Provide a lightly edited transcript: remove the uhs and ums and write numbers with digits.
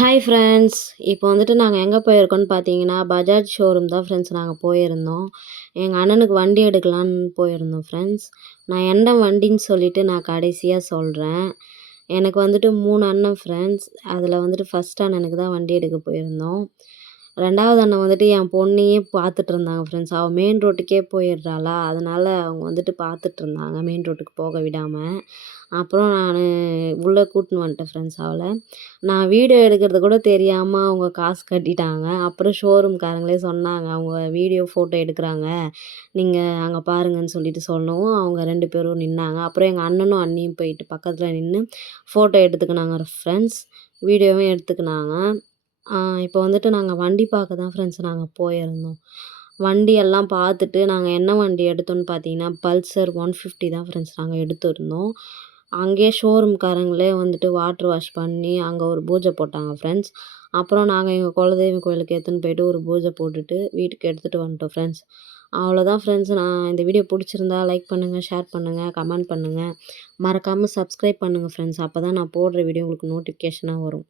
Hi friends. இப்போ வந்துட்டு நாங்க எங்க போயிருக்கோம்னு பார்த்தீங்கன்னா, பஜாஜ் ஷோரூம் தான் ஃப்ரெண்ட்ஸ் நாங்க போயிருந்தோம். எங்க அண்ணனுக்கு வண்டி எடுக்கலான்னு போயிருந்தோம் ஃப்ரெண்ட்ஸ். நான் எந்த வண்டின்னு சொல்லிட்டு நான் கடைசியா சொல்றேன். எனக்கு வந்துட்டு 3 அண்ணன் ஃப்ரெண்ட்ஸ். அதில வந்துட்டு ஃபர்ஸ்ட் அண்ணனுக்கு தான் வண்டி எடுக்க போயிருந்தோம். 2வது அண்ணன் வந்துட்டு என் பொண்ணையே பார்த்துட்டு இருந்தாங்க ஃப்ரெண்ட்ஸ். அவ மெயின் ரோட்டுக்கே போயிடுறாளா, அதனால அவங்க வந்துட்டு பார்த்துட்ருந்தாங்க மெயின் ரோட்டுக்கு போக விடாம. அப்புறம் நானு உள்ள கூட்டின்னு வந்துட்டேன் ஃப்ரெண்ட்ஸ் அவள. நான் வீடியோ எடுக்கிறது கூட தெரியாம அவங்க காசு கட்டிட்டாங்க. அப்புறம் ஷோரூம்காரங்களே சொன்னாங்க, "அவங்க வீடியோ, ஃபோட்டோ எடுக்குறாங்க. நீங்க அங்க பாருங்கன்னு" சொல்லிட்டு சொல்லவும், அவங்க 2 பேரும் நின்னாங்க. அப்புறம் எங்க அண்ணனும், அண்ணியும் போயிட்டு பக்கத்துல நின்னு ஃபோட்டோ எடுத்துக்கினாங்க ஃப்ரெண்ட்ஸ். வீடியோவும் எடுத்துக்கினாங்க. இப்போ வந்துட்டு நாங்க வண்டி பார்க்க தான் ஃப்ரெண்ட்ஸ் நாங்க போயிருந்தோம். வண்டியெல்லாம் பார்த்துட்டு நாங்க என்ன வண்டி எடுத்தோம்னு பார்த்தீங்கன்னா, பல்சர் 150 தான் ஃப்ரெண்ட்ஸ் நாங்க எடுத்திருந்தோம். அங்கேயே ஷோரூம்காரங்களே வந்துட்டு வாட்டர் வாஷ் பண்ணி அங்க ஒரு பூஜை போட்டாங்க ஃப்ரெண்ட்ஸ். அப்புறம் நாங்க எங்க குலதெய்வம் கோயிலுக்கு எடுத்துன்னு போயிட்டு ஒரு பூஜை போட்டுட்டு வீட்டுக்கு எடுத்துட்டு வந்துட்டோம் ஃப்ரெண்ட்ஸ். அவ்வளோதான் ஃப்ரெண்ட்ஸ். நான் இந்த வீடியோ பிடிச்சிருந்தா லைக் பண்ணுங்க, ஷேர் பண்ணுங்க, கமெண்ட் பண்ணுங்க. மறக்காம சப்ஸ்கிரைப் பண்ணுங்க ஃப்ரெண்ட்ஸ். அப்பதான் நான் போடுற வீடியோ உங்களுக்கு நோட்டிஃபிகேஷனா வரும்.